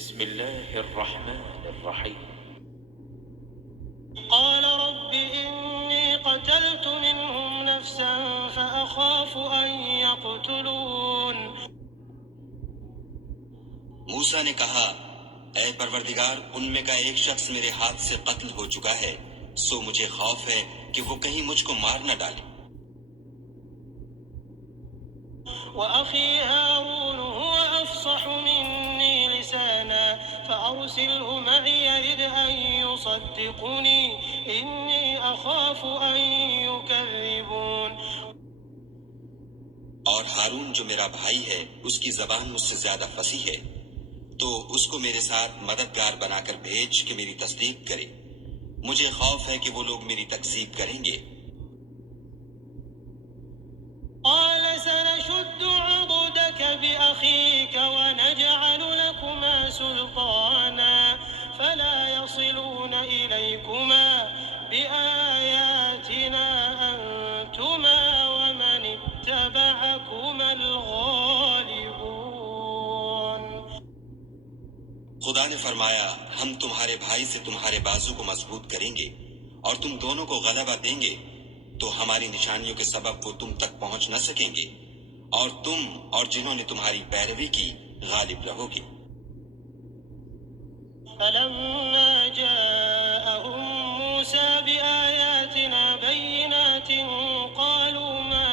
بسم الله الرحمن الرحيم. قال رب إني قتلت منهم نفسا فأخاف أن يقتلون. موسیٰ نے کہا اے پروردگار ان میں کا ایک شخص میرے ہاتھ سے قتل ہو چکا ہے، سو مجھے خوف ہے کہ وہ کہیں مجھ کو مار نہ ڈالے۔ وأخي هارون هو أفصح مني لسانا فأرسله معي يرد أن يصدقني إني أخاف أن يكذبون. اور ہارون جو میرا بھائی ہے اس کی زبان مجھ سے زیادہ فصیح ہے، تو اس کو میرے ساتھ مددگار بنا کر بھیج کہ میری تصدیق کرے، مجھے خوف ہے کہ وہ لوگ میری تکذیب کریں گے۔ قال سنشد عضدك بأخيك ونجعل لكما سلطانا فلا يصلون إليكما بآياتنا أنتما ومن اتبعكما الغالبون. خدا نے فرمایا ہم تمہارے بھائی سے تمہارے بازو کو مضبوط کریں گے اور تم دونوں کو غلبہ دیں گے، تو ہماری نشانیوں کے سبب وہ تم تک پہنچ نہ سکیں گے، اور تم اور جنہوں نے تمہاری پیروی کی غالب رہو گے۔ فلما جاءهم موسى بآياتنا بينات قالوا ما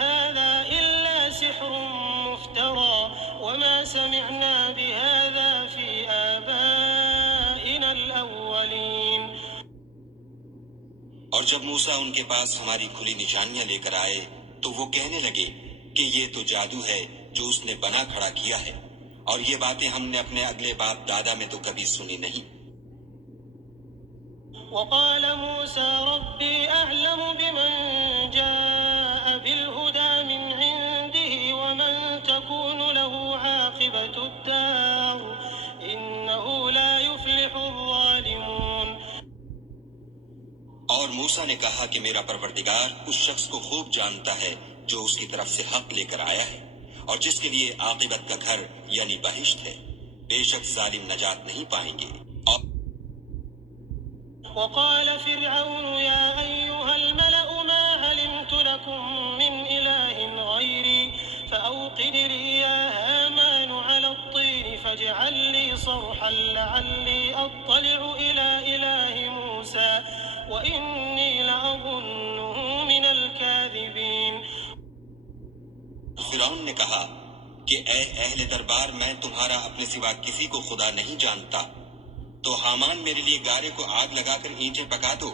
هذا إلا سحر مفترى وما سمعنا بهذا في آبائنا الأولين. اور جب موسیٰ ان کے پاس ہماری کھلی نشانیاں لے کر آئے تو وہ کہنے لگے کہ یہ تو جادو ہے جو اس نے بنا کھڑا کیا ہے، اور یہ باتیں ہم نے اپنے اگلے باپ دادا میں تو کبھی سنی نہیں۔ وقال موسى ربي أعلم بمن جاء بالهدى من عنده ومن تكون له عاقبة الدار إنه لا يفلح الظالمون. اور موسیٰ نے کہا کہ میرا پروردگار اس شخص کو خوب جانتا ہے جو اس کی طرف سے حق لے کر آیا ہے، اور جس کے لیے عاقبت کا گھر یعنی بہشت ہے، بے شک ظالم نجات نہیں پائیں گے۔ وقال فرعون يا أيها الملأ ما علمت لكم من إله غيري فأوقد لي يا هامان على الطين فاجعل لي صرحا لعلي أطلع إلى إله موسى وإني لأظنه من الكاذبين. فرعون نے کہا کہ اے اہل دربار میں تمہارا اپنے سوا کسی کو خدا نہیں جانتا، تو حامان میرے لیے گارے کو آگ لگا کر اینٹیں پکا دو،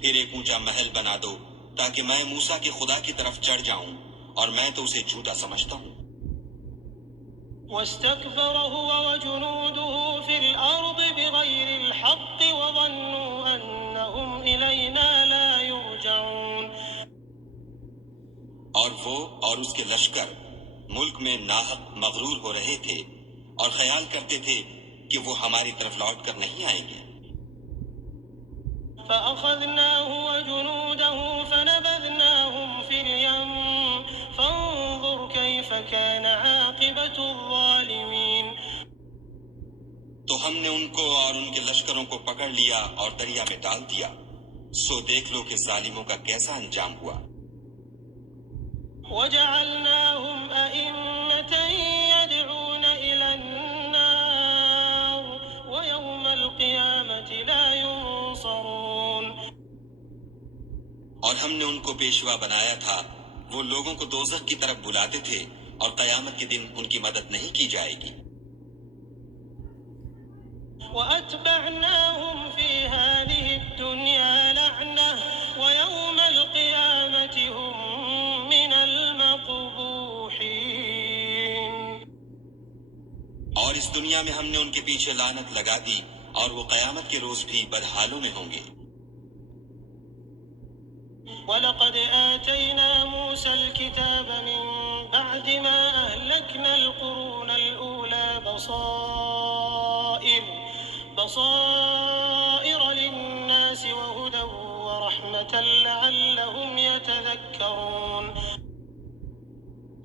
پھر ایک اونچا محل بنا دو تاکہ میں موسیٰ کے خدا کی طرف چڑھ جاؤں، اور میں تو اسے جھوٹا سمجھتا ہوں۔ واستكبر هو وجنوده في الأرض بغير الحق وظنوا أنهم إلينا لا يرجعون. اور وہ اور اس کے لشکر ملک میں ناحق مغرور ہو رہے تھے اور خیال کرتے تھے کہ وہ ہماری طرف لوٹ کر نہیں آئیں گے۔ فأخذناه وجنوده فنبذناهم في اليم فانظر كيف كان عاقبة الظالمين. تو ہم نے ان کو اور ان کے لشکروں کو پکڑ لیا اور دریا میں ڈال دیا، سو دیکھ لو کہ ظالموں کا کیسا انجام ہوا۔ وجعلناهم أئمة يدعون إلى النار ويوم القيامة لا ينصرون. اور ہم نے ان کو پیشوا بنایا تھا، وہ لوگوں کو دوزخ کی طرف بلاتے تھے، اور قیامت کے دن ان کی مدد نہیں کی جائے گی۔ وأتبعناهم في هذه الدنيا لعنة ويوم القيامة هم من المقبوحين. اور اس دنیا میں ہم نے ان کے پیچھے لعنت لگا دی، اور وہ قیامت کے روز بھی بدحالوں میں ہوں گے۔ وَلَقَدْ آتَيْنَا مُوسَى الْكِتَابَ مِنْ بَعْدِ مَا أَهْلَكْنَا الْقُرُونَ الْأُولَى بَصَائِرَ لِلنَّاسِ وَهُدًى وَرَحْمَةً لَعَلَّهُمْ يَتَذَكَّرُونَ.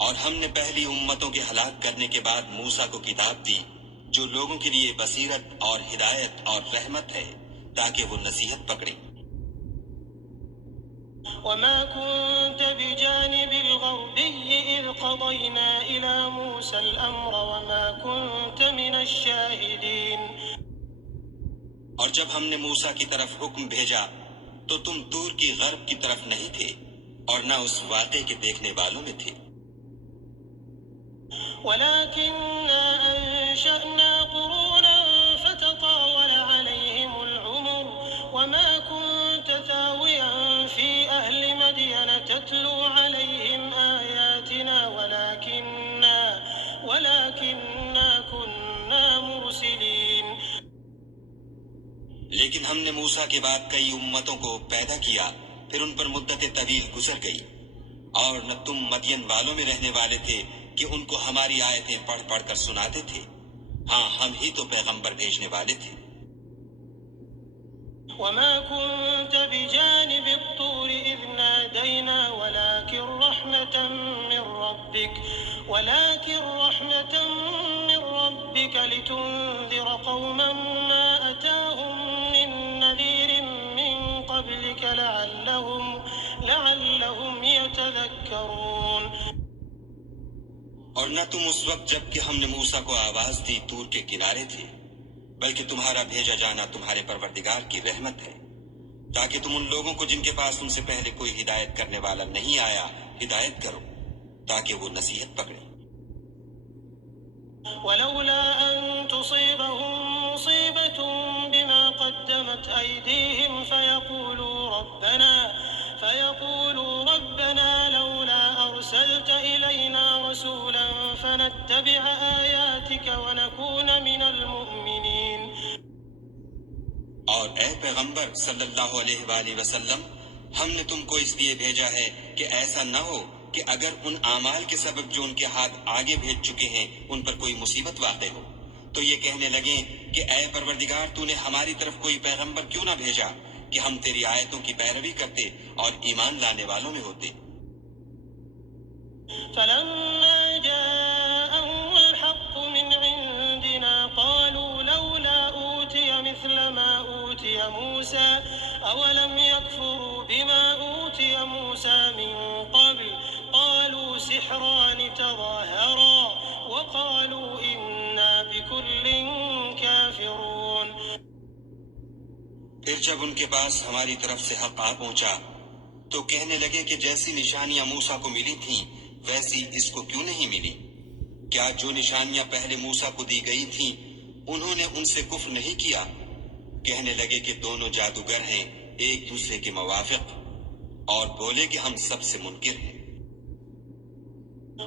اور ہم نے پہلی امتوں کے ہلاک کرنے کے بعد موسیٰ کو کتاب دی جو لوگوں کے لیے بصیرت اور ہدایت اور رحمت ہے تاکہ وہ نصیحت پکڑیں۔ وما كنت بجانب الغربي إذ قضينا إلى موسى الأمر وما كنت من الشاهدين۔ اور جب ہم نے موسیٰ کی طرف حکم بھیجا تو تم طور کی غرب کی طرف نہیں تھے اور نہ اس واقعے کے دیکھنے والوں میں تھے۔ ولكننا أنشأنا قرونا فتطاول عليهم العمر وما كنت ثاويا في أهل مدين تتلو عليهم آياتنا ولكننا كنا مرسلين۔ لیکن ہم نے موسیٰ کے بعد کئی امتوں کو پیدا کیا، پھر ان پر مدت طویل گزر گئی، اور نہ تم مدین والوں میں رہنے والے تھے کہ ان کو ہماری آیتیں پڑھ پڑھ کر سناتے تھے، ہاں ہم ہی تو پیغمبر بھیجنے والے تھے۔ وما كنت بجانب الطور إذ نادينا ولكن رحمة من ربك لتنذر قوما ما أتاهم من نذير من قبلك لعلهم يتذكرون۔ اور نہ تم اس وقت جب کہ ہم نے موسیٰ کو آواز دی طور کے کنارے تھے، بلکہ تمہارا بھیجا جانا تمہارے پروردگار کی رحمت ہے تاکہ تم ان لوگوں کو جن کے پاس تم سے پہلے کوئی ہدایت کرنے والا نہیں آیا ہدایت کرو تاکہ وہ نصیحت پکڑیں۔ ولولا أن تصيبهم مصيبة بما قدمت أيديهم فيقولوا ربنا لولا أرسلت إلينا رسولا فنتبع آياتك ونكون من المؤمنين۔ اور اے پیغمبر صلی اللہ علیہ وآلہ وسلم، ہم نے تم کو اس لیے بھیجا ہے کہ ایسا نہ ہو کہ اگر ان اعمال کے سبب جو ان کے ہاتھ آگے بھیج چکے ہیں ان پر کوئی مصیبت واقع ہو تو یہ کہنے لگیں کہ اے پروردگار تو نے ہماری طرف کوئی پیغمبر کیوں نہ بھیجا کہ ہم تیری آیتوں کی پیروی کرتے اور ایمان لانے والوں میں ہوتے۔ فلما جاءهم الحق من عندنا قالوا لولا أوتي مثل ما أوتي موسى أولم يكفروا بما أوتي موسى من قبل قالوا سحران تظاهرا وقالوا إنا بكل كافرون۔ پھر جب ان کے پاس ہماری طرف سے حق آ پہنچا تو کہنے لگے کہ جیسی نشانیاں موسیٰ کو ملی تھیں ویسی اس کو کیوں نہیں ملی؟ کیا جو نشانیاں پہلے موسیٰ کو دی گئی تھیں انہوں نے ان سے کفر نہیں کیا؟ کہنے لگے کہ دونوں جادوگر ہیں ایک دوسرے کے موافق، اور بولے کہ ہم سب سے منکر ہیں۔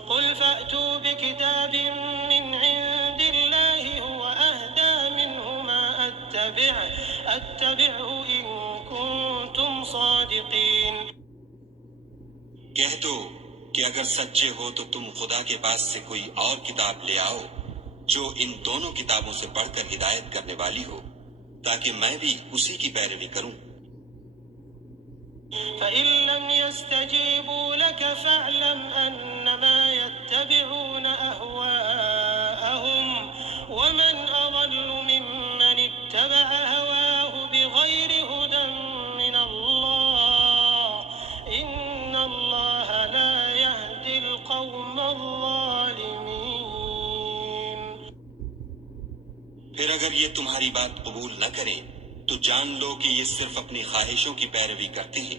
قل فأتوا بكتاب من عند الله هو أهدى منه ما أتبعه إن كنتم صادقين۔ کہہ دو کہ اگر سچے ہو تو تم خدا کے پاس سے کوئی اور کتاب لے آؤ جو ان دونوں کتابوں سے پڑھ کر ہدایت کرنے والی ہو تاکہ میں بھی اسی کی پیروی کروں۔ فإن لم يستجيبوا لك فاعلم أنما يتبعون أهواءهم ومن أضل ممن اتبع هواه بغير هدى من الله إن الله لا يهدي القوم الظالمين۔ پھر اگر یہ تمہاری بات قبول نہ کریں تو جان لو کہ یہ صرف اپنی خواہشوں کی پیروی کرتے ہیں،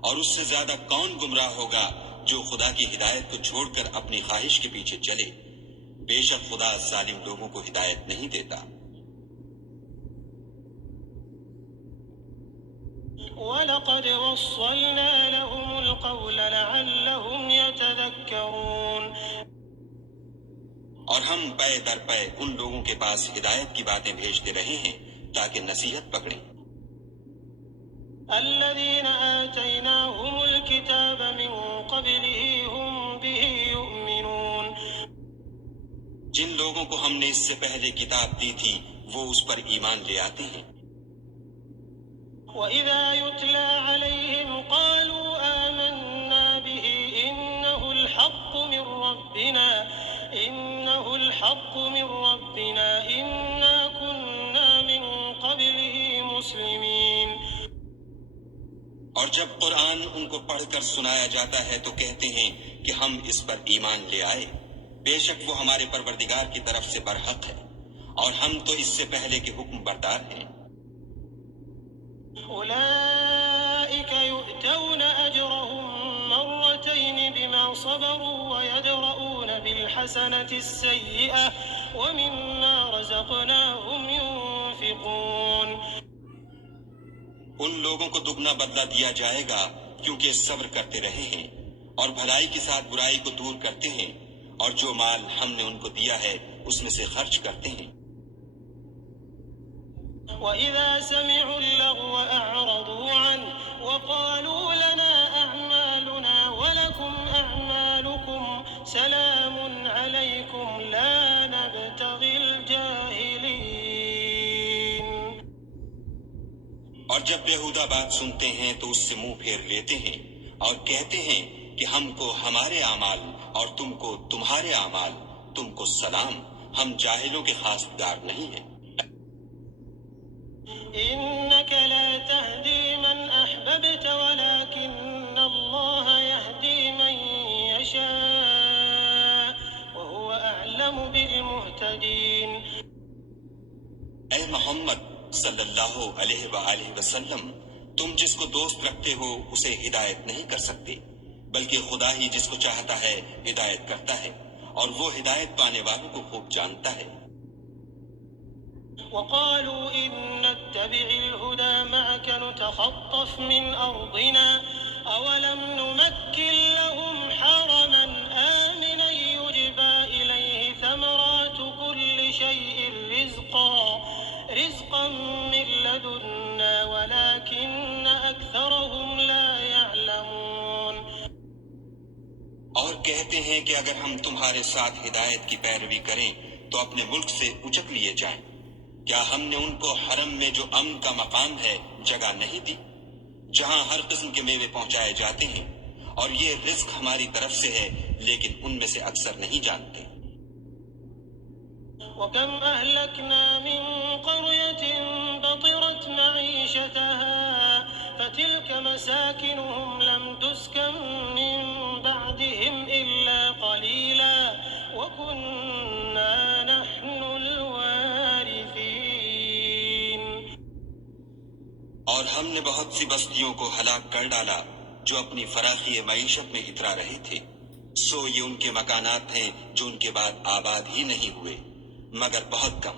اور اس سے زیادہ کون گمراہ ہوگا جو خدا کی ہدایت کو چھوڑ کر اپنی خواہش کے پیچھے چلے۔ بے شک خدا ظالم لوگوں کو ہدایت نہیں دیتا۔ وَلَقَدْ وَصَّلْنَا لَهُمُ الْقَوْلَ لَعَلَّهُمْ يَتَذَكَّرُونَ۔ اور ہم پے در پے ان لوگوں کے پاس ہدایت کی باتیں بھیجتے رہے ہیں تاکہ نصیحت پکڑیں۔ الذين آتيناهم الكتاب من قبله هم به يؤمنون۔ جن لوگوں کو ہم نے اس سے پہلے کتاب دی تھی وہ اس پر ایمان لے آتے ہیں۔ وَإِذَا يُتْلَى عَلَيْهِمْ قَالُوا آمَنَّا بِهِ إِنَّهُ الْحَقُّ مِنْ جب قرآن ان کو پڑھ کر سنایا جاتا ہے تو کہتے ہیں کہ ہم اس پر ایمان لے آئے، بے شک وہ ہمارے پروردگار کی طرف سے برحق ہے، اور ہم تو اس سے پہلے کے حکم بردار ہیں۔ أولئك يؤتون أجرهم مرتين بما صبروا ويدرؤون بالحسنة السيئة ومما رزقناهم ينفقون۔ ان لوگوں کو دگنا بدلہ دیا جائے گا کیونکہ صبر کرتے رہے ہیں اور بھلائی کے ساتھ برائی کو دور کرتے ہیں، اور جو مال ہم نے ان کو دیا ہے اس میں سے خرچ کرتے ہیں۔ وَإِذَا سَمِعُوا اللَّغْوَ أَعْرَضُوا عَنْهُ وَقَالُوا لَنَا أَعْمَالُنَا وَلَكُمْ أَعْمَالُكُمْ سَلَامٌ عَلَيْكُمْ لَا نَبْتَغِي الْجَاهِلِينَ۔ اور جب بیہودہ بات سنتے ہیں تو اس سے منہ پھیر لیتے ہیں اور کہتے ہیں کہ ہم کو ہمارے اعمال اور تم کو تمہارے اعمال، تم کو سلام، ہم جاہلوں کے خاصگار نہیں ہیں۔ إنك لا تهدي من أحببت ولكن الله يهدي من يشاء وهو أعلم بالمهتدين۔ اے محمد صلی اللہ علیہ وآلہ وسلم، تم جس کو دوست رکھتے ہو اسے ہدایت نہیں کر سکتے، بلکہ خدا ہی جس کو چاہتا ہے ہدایت کرتا ہے، اور وہ ہدایت پانے والوں کو خوب جانتا ہے۔ وقالوا إن نتبع الهدى معك نتخطف من أرضنا أولم نمكن لهم حرما آمنا يجبى إليه ثمرات كل شيء رزقا من لدنا ولكن أكثرهم لا يعلمون۔ اور کہتے ہیں کہ اگر ہم تمہارے ساتھ ہدایت کی پیروی کریں تو اپنے ملک سے اچک لیے جائیں، کیا ہم نے ان کو حرم میں جو امن کا مقام ہے جگہ نہیں دی، جہاں ہر قسم کے میوے پہنچائے جاتے ہیں، اور یہ رزق ہماری طرف سے ہے لیکن ان میں سے اکثر نہیں جانتے۔ وَكَمْ أَهْلَكْنَا مِنْ قَرْيَةٍ بَطِرَتْ مَعِيشَتَهَا فَتِلْكَ مَسَاكِنُهُمْ لَمْ تُسْكَنْ مِنْ بَعْدِهِمْ إِلَّا قَلِيلًا وَكُنَّا نَحْنُ الْوَارِثِينَ۔ اور ہم نے بہت سی بستیوں کو ہلاک کر ڈالا جو اپنی فراخی معیشت میں اترا رہے تھے، سو یہ ان کے مکانات ہیں جو ان کے بعد آباد ہی نہیں ہوئے مگر بہت کم،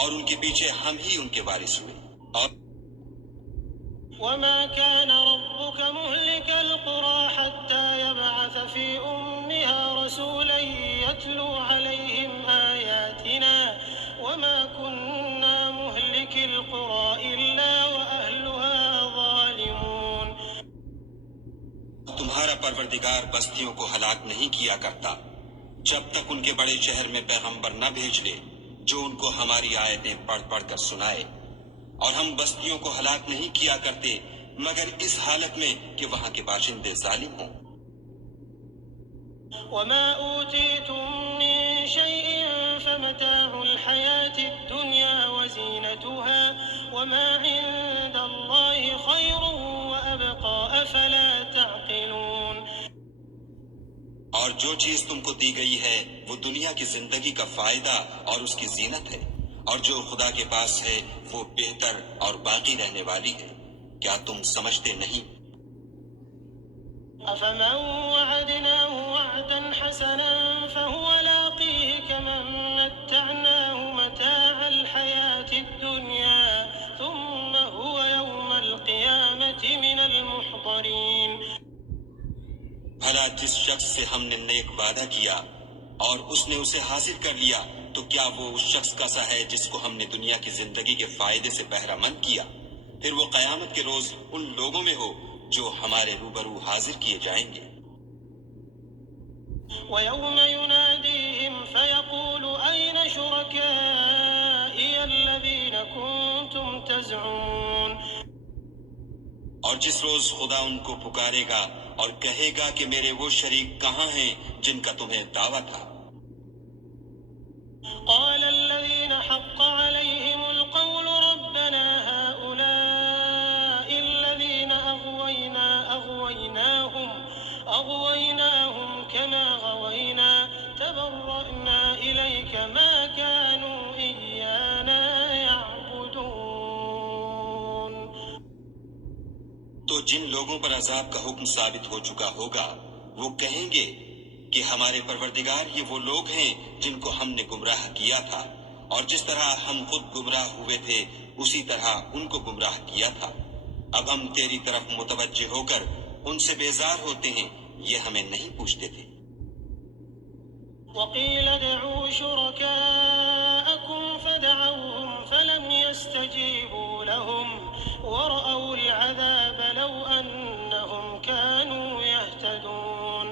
اور ان کے پیچھے ہم ہی ان کے وارث ہوئے۔ اور وما كان ربك مهلك القرى حتى يبعث في أمها رسولا يتلو عليهم آياتنا وما كنا مهلك القرى إلا وأهلها ظالمون۔ تمہارا پروردگار بستیوں کو ہلاک نہیں کیا کرتا جب تک ان کے بڑے شہر میں پیغمبر نہ بھیج لے جو ان کو ہماری آیتیں پڑھ پڑھ کر سنائے، اور ہم بستیوں کو ہلاک نہیں کیا کرتے مگر اس حالت میں کہ وہاں کے باشندے ظالم ہوں۔ وما أوتيتم من شيء فمتاع الحياة الدنيا وزينتها وما عند الله خير وأبقى أفلا تعقلون۔ اور جو چیز تم کو دی گئی ہے وہ دنیا کی زندگی کا فائدہ اور اس کی زینت ہے، اور جو خدا کے پاس ہے وہ بہتر اور باقی رہنے والی ہے، کیا تم سمجھتے نہیں؟ أفمن وعدناه وعدا حسنا فهو لاقيه كمن متعناه متاع الحياة الدنيا ثم هو يوم القيامة من المحضرين۔ بھلا جس شخص سے ہم نے نیک وعدہ کیا اور اس نے اسے حاصل کر لیا تو کیا وہ اس شخص کا سا ہے جس کو ہم نے دنیا کی زندگی کے فائدے سے بہرہ مند کیا، پھر وہ قیامت کے روز ان لوگوں میں ہو جو ہمارے روبرو حاضر کیے جائیں گے۔ وَيَوْمَ يُنَادِيهِمْ فَيَقُولُ أَيْنَ شُرَكَائِيَ الَّذِينَ كُنتُمْ تَزْعُمُونَ۔ اور جس روز خدا ان کو پکارے گا اور کہے گا کہ میرے وہ شریک کہاں ہیں جن کا تمہیں دعویٰ تھا۔ قال الذين حق عليهم القول ربنا هؤلاء الذين أغوينا تبرأنا إليك ما كانوا إيانا يعبدون. تو جن لوگوں پر عذاب کا حکم ثابت ہو چکا ہوگا وہ کہیں گے کہ ہمارے پروردگار یہ وہ لوگ ہیں جن کو ہم نے گمراہ کیا تھا، اور جس طرح ہم خود گمراہ ہوئے تھے اسی طرح ان کو گمراہ کیا تھا. اب ہم تیری طرف متوجہ ہو کر ان سے بیزار ہوتے ہیں، یہ ہمیں نہیں پوچھتے تھے. وقيل ادعوا شركاءكم فدعوهم فلم يستجيبوا لهم ورأوا العذاب لو أنهم كانوا يهتدون.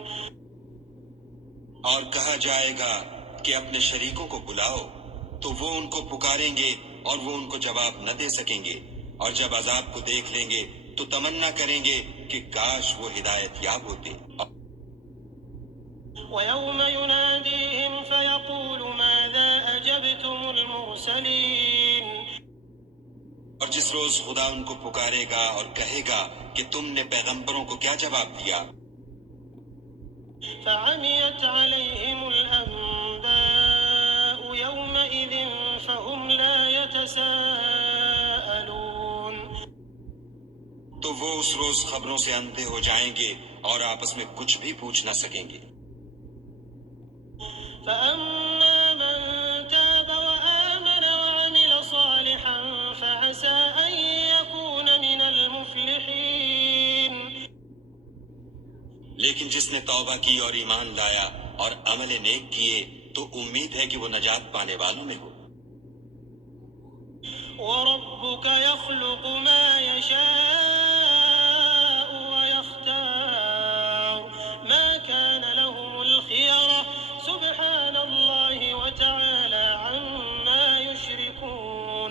اور کہا جائے گا کہ اپنے شریکوں کو بلاؤ تو وہ ان کو پکاریں گے اور وہ ان کو جواب نہ دے سکیں گے، اور جب عذاب کو دیکھ لیں گے تو تمنا کریں گے کہ کاش وہ ہدایت یاب ہوتے. ويوم يناديهم فيقول ماذا أجبتم المرسلين. اور جس روز خدا ان کو پکارے گا اور کہے گا کہ تم نے پیغمبروں کو کیا جواب دیا. فعميت عليهم الأنباء يومئذ فهم لا يتساءلون. تو وہ اس روز خبروں سے اندھے ہو جائیں گے اور آپس میں کچھ بھی پوچھ نہ سکیں گے. فأما من تاب وآمن وعمل صالحا فعسى أن يكون من المفلحين. لیکن جس نے توبہ کی اور ایمان لایا اور عمل نیک کیے تو امید ہے کہ وہ نجات پانے والوں میں ہو. وربك يخلق ما يشاء ويختار ما كان لهم الخيرة سبحان الله وتعالى عما يشركون.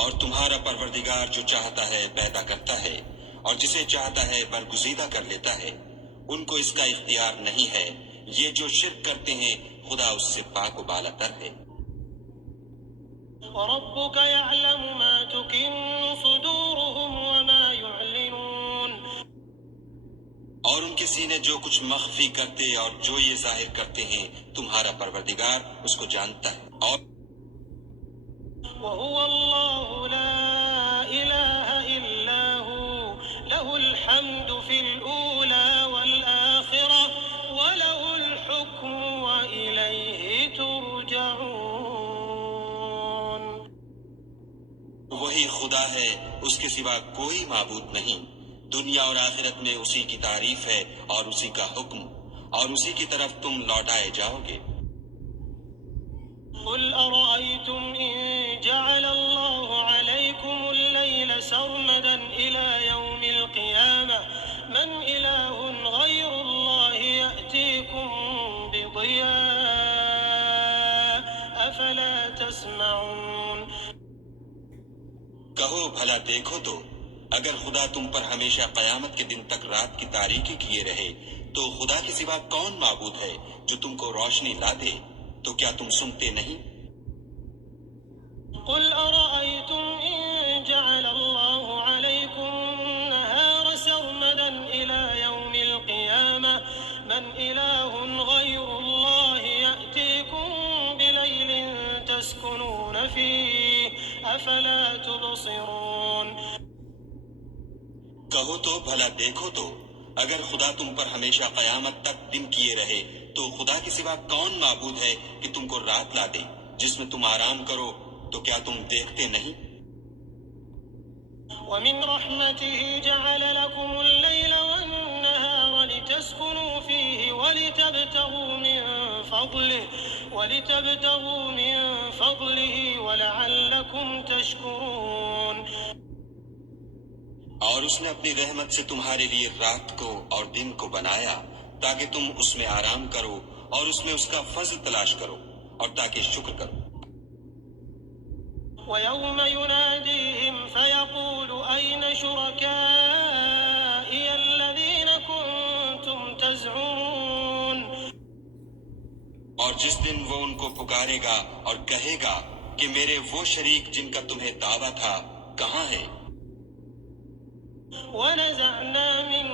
اور تمہارا پروردگار جو چاہتا ہے پیدا کرتا ہے اور جسے چاہتا ہے برگزیدہ کر لیتا ہے. ان کو اس کا اختیار نہیں ہے. یہ جو شرک کرتے ہیں خدا اس سے پاک و بالا تر ہے. وربك يعلم ما تكن صدورهم وما يعلنون. اور ان کے سینے جو کچھ مخفی کرتے اور جو یہ ظاہر کرتے ہیں تمہارا پروردگار اس کو جانتا ہے. اور وهو الله لا إله إلا هو له الحمد في الأولى والآخرة وله الحكم وإليه ترجعون. وہی خدا ہے، اس کے سوا کوئی معبود نہیں. دنیا اور آخرت میں اسی کی تعریف ہے اور اسی کا حکم، اور اسی کی طرف تم لوٹائے جاؤ گے. قل أرأيتم إن جعل الله عليكم الليل سرمدا إلى يوم القيامة من إله غير الله يأتيكم بضياء أفلا تسمعون. کہو بھلا دیکھو تو اگر خدا تم پر ہمیشہ قیامت کے دن تک رات کی تاریکی کیے رہے تو خدا کے سوا کون معبود ہے جو تم کو روشنی لا دے؟ تو کیا تم سنتے نہیں؟ قل أرأيتم إن جعل الله عليكم النهار سرمدا إلى يوم القيامة من إله غير الله يأتيكم بليل تسكنون فيه أفلا تبصرون. کہو تو بھلا دیکھو تو اگر خدا تم پر ہمیشہ قیامت تک دن کیے رہے تو خدا کے سوا کون معبود ہے کہ تم کو رات لا دے جس میں تم آرام کرو؟ تو کیا تم دیکھتے نہیں؟ ومن رحمته جعل لكم الليل والنهار لتسكنوا فيه ولتبتغوا من فضله ولعلكم تشكرون. اور اس نے اپنی رحمت سے تمہارے لیے رات کو اور دن کو بنایا تاکہ تم اس میں آرام کرو اور اس میں اس کا فضل تلاش کرو اور تاکہ شکر کرو. ويوم يناديهم فيقول أين شركائي الذين كنتم تزعمون. اور جس دن وہ ان کو پکارے گا اور کہے گا کہ میرے وہ شریک جن کا تمہیں دعویٰ تھا کہاں ہیں؟ ونزعنا من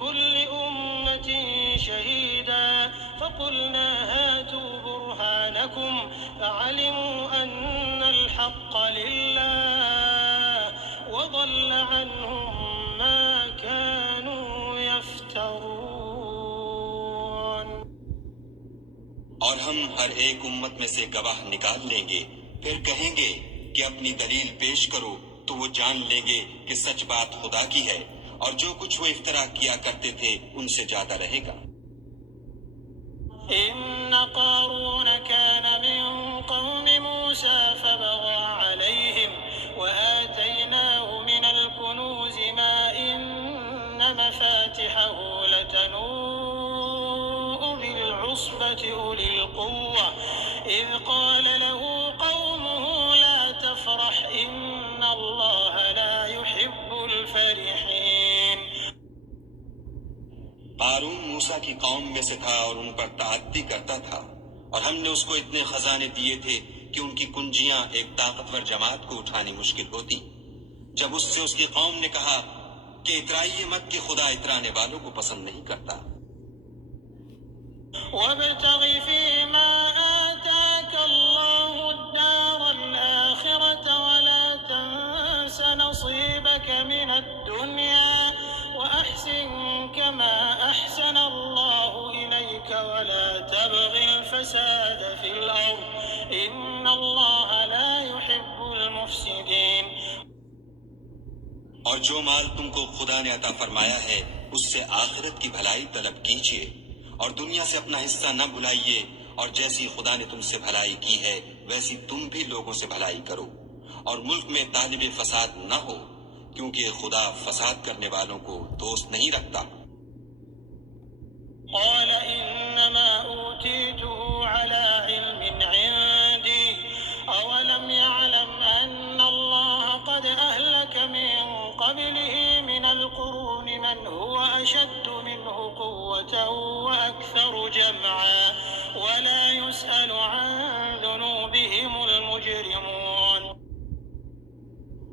كل أمة شهيدا الحق لله وضل عنهم ما كانوا يفترون. اور ہم ہر ایک امت میں سے گواہ نکال لیں گے، پھر کہیں گے کہ اپنی دلیل پیش کرو، تو وہ جان لیں گے کہ سچ بات خدا کی ہے، اور جو کچھ وہ افترا کیا کرتے تھے ان سے زیادہ رہے گا. إن قارون كان من قوم موسى فبغى عليهم وآتيناه من الكنوز ما إن مفاتحه لتنوء بالعصبة أولي القوة إذ قال له قومه لا تفرح إن الله لا يحب الفرحين. قارون موسیٰ کی قوم میں سے تھا اور ان پر تعدی کرتا تھا، اور ہم نے اس کو اتنے خزانے دیے تھے کہ ان کی کنجیاں ایک طاقتور جماعت کو اٹھانی مشکل ہوتی. جب اس سے اس کی قوم نے کہا کہ اترائیے مت کہ خدا اترانے والوں کو پسند نہیں کرتا. وابتغ فيما آتاك الله الدار الآخرة ولا تنس نصيبك من الدنيا وأحسن كما أحسن الله إليك ولا تبغ الفساد في الأرض إن الله لا يحب المفسدين. اور جو مال تم کو خدا نے عطا فرمایا ہے اس سے آخرت کی بھلائی طلب کیجیے، اور دنیا سے اپنا حصہ نہ بھلائیے، اور جیسی خدا نے تم سے بھلائی کی ہے ویسی تم بھی لوگوں سے بھلائی کرو، اور ملک میں طالب فساد نہ ہو، کیونکہ خدا فساد کرنے والوں کو دوست نہیں رکھتا. قال إنما أوتيته على علم عندي أولم يعلم أن الله قد أهلك من قبله من القرون من هو أشد منه قوة وأكثر جمعا ولا يسأل عن ذنوبهم المجرمون.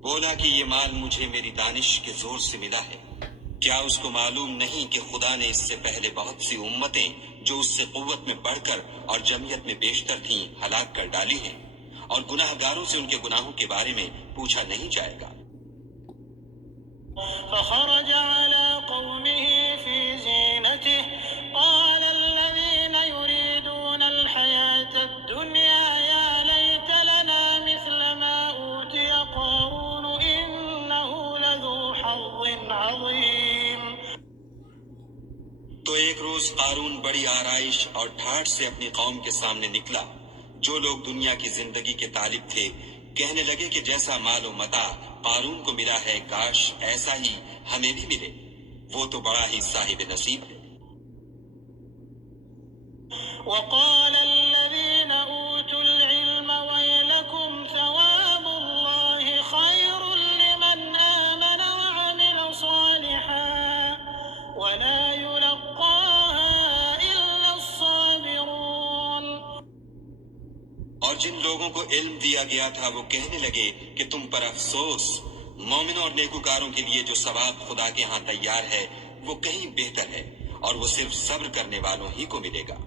بولا کہ یہ مال مجھے میری دانش کے زور سے ملا ہے. کیا اس کو معلوم نہیں کہ خدا نے اس سے پہلے بہت سی امتیں جو اس سے قوت میں بڑھ کر اور جمعیت میں بیشتر تھیں ہلاک کر ڈالی ہیں، اور گناہ گاروں سے ان کے گناہوں کے بارے میں پوچھا نہیں جائے گا. فخرج على قومه في زينته قال الذين يريدون الحياة الدنيا يا ليت لنا مثل ما أوتي قارون إنه لذو حظ عظيم. تو ایک روز قارون بڑی آرائش اور ٹھاٹھ سے اپنی قوم کے سامنے نکلا. جو لوگ دنیا کی زندگی کے طالب تھے کہنے لگے کہ جیسا مال و متاع قارون کو ملا ہے کاش ایسا ہی ہمیں بھی ملے، وہ تو بڑا ہی صاحب نصیب ہے. وقال الذين أوتوا العلم ويلكم ثواب الله خير لمن آمن وعمل صالحا ولا يلقاها إلا الصابرون. اور جن لوگوں کو علم دیا گیا تھا وہ کہنے لگے کہ تم پر افسوس، مومنوں اور نیکوکاروں کے لیے جو ثواب خدا کے ہاں تیار ہے وہ کہیں بہتر ہے، اور وہ صرف صبر کرنے والوں ہی کو ملے گا.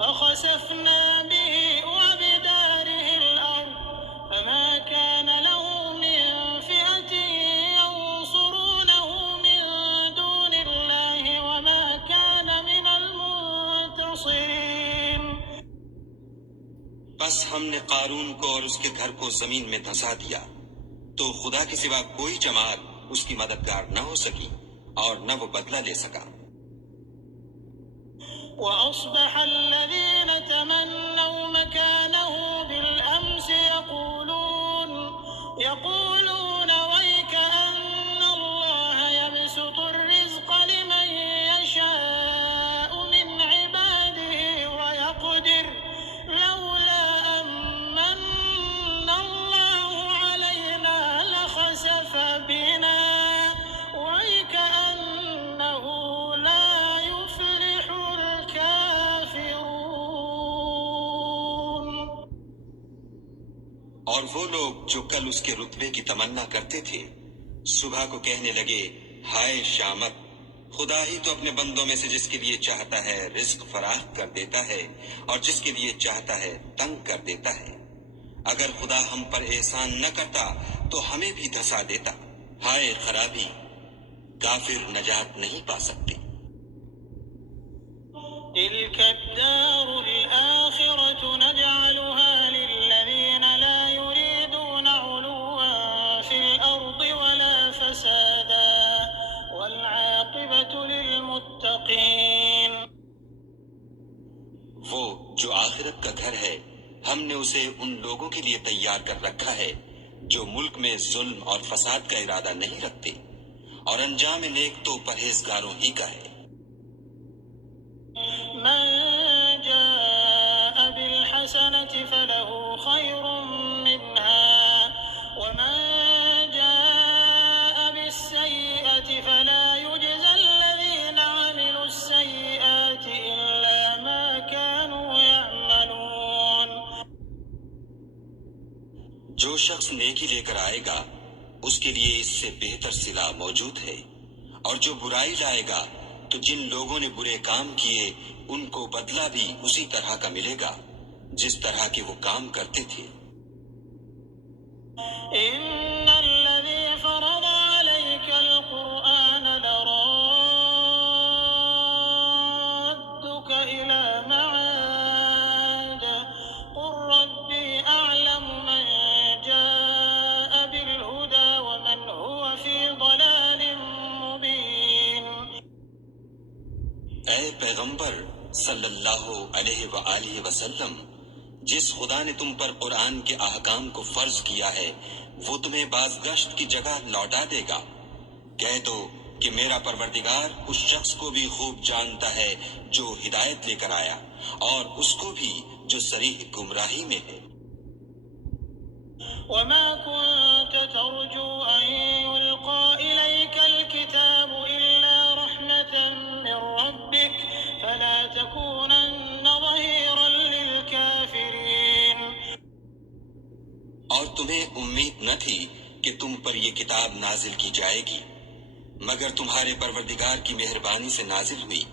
فخسفنا به وبداره الأرض فما كان له من فئة ينصرونه من دون الله وما كان من المنتصرين. بس ہم نے قارون کو اور اس کے گھر کو زمین میں دھسا دیا، تو خدا کے سوا کوئی جماعت اس کی مددگار نہ ہو سکی اور نہ وہ بدلہ لے سکا. وأصبح الذين تمنوا مكانه بالأمس يقولون ويك أن الله يبسط الرزق لمن يشاء من عباده ويقدر لولا أمن الله علينا لخسف بنا ويكأنه لا يفلح الكافرون. اور وہ لوگ جو کل اس کے رتبے کی تمنا کرتے تھے صبح کو کہنے لگے ہائے شامت، خدا ہی تو اپنے بندوں میں سے جس کے لیے چاہتا ہے رزق فراخ کر دیتا ہے اور جس کے لیے چاہتا ہے تنگ کر دیتا ہے۔ اگر خدا ہم پر احسان نہ کرتا تو ہمیں بھی دھسا دیتا۔ ہائے خرابی، کافر نجات نہیں پا سکتے۔ تلك الدار الآخرة نجعلها للذين لا يريدون علوا في الأرض ولا فسادا والعاقبة للمتقين۔ وہ جو آخرت کا گھر ہے ہم نے اسے ان لوگوں کے لیے تیار کر رکھا ہے جو ملک میں ظلم اور فساد کا ارادہ نہیں رکھتے، اور انجام نیک تو پرہیزگاروں ہی کا ہے۔ من جاء بالحسنة فله خير منها ومن جاء بالسيئة فلا يجزى الذين عملوا السيئات إلا ما كانوا يعملون۔ جو شخص نیکی لے کر آئے گا اس کے لیے اس سے بہتر صلہ موجود ہے، اور جو برائی لائے گا تو جن لوگوں نے برے کام کیے ان کو بدلہ بھی اسی طرح کا ملے گا جس طرح کے وہ کام کرتے تھے۔ إن الذي فرض عليك القرآن لرادك إلى معاد قل ربي أعلم من جاء بالهدى ومن هو في ضلال مبين۔ اے پیغمبر صلی اللہ علیہ وآلہ وسلم، جس خدا نے تم پر قرآن کے احکام کو فرض کیا ہے وہ تمہیں بازگشت کی جگہ لوٹا دے گا۔ کہہ دو کہ میرا پروردگار اس شخص کو بھی خوب جانتا ہے جو ہدایت لے کر آیا، اور اس کو بھی جو صریح گمراہی میں ہے۔ وما كنت ترجو أن يلقى إليك الكتاب إلا رحمة من ربك فلا تكونن ظهيرا للكافرين۔ اور تمہیں امید نہ تھی کہ تم پر یہ کتاب نازل کی جائے گی مگر تمہارے پروردگار کی مہربانی سے نازل ہوئی،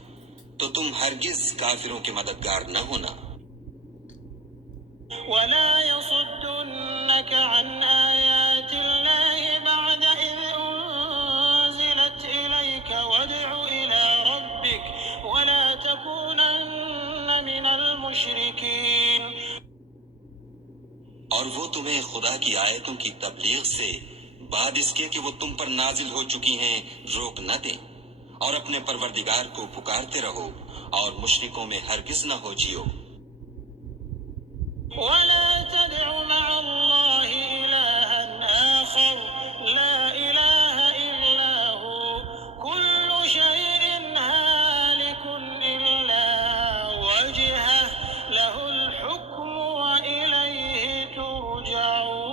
تو تم ہرگز کافروں کے مددگار نہ ہونا۔ ولا يصدنك عن آيات الله بعد إذ أنزلت إليك وادع إلى ربك ولا تكونن من المشركين۔ اور وہ تمہیں خدا کی آیتوں کی تبلیغ سے بعد اس کے کہ وہ تم پر نازل ہو چکی ہیں روک نہ دیں، اور اپنے پروردگار کو پکارتے رہو اور مشرکوں میں ہرگز نہ ہو جیو۔ ولا تدع مع الله إلها آخر لا إله إلا هو كل شيء هالك إلا وجهه له الحكم وإليه ترجعون۔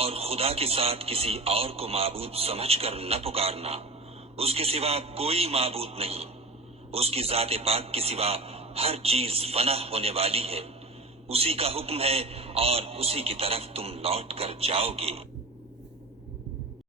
اور خدا کے ساتھ کسی اور کو معبود سمجھ کر نہ پکارنا، اس کے سوا کوئی معبود نہیں، اس کی ذات پاک کے سوا ہر چیز فنا ہونے والی ہے، اسی کا حکم ہے اور اسی کی طرف تم لوٹ کر جاؤ گے۔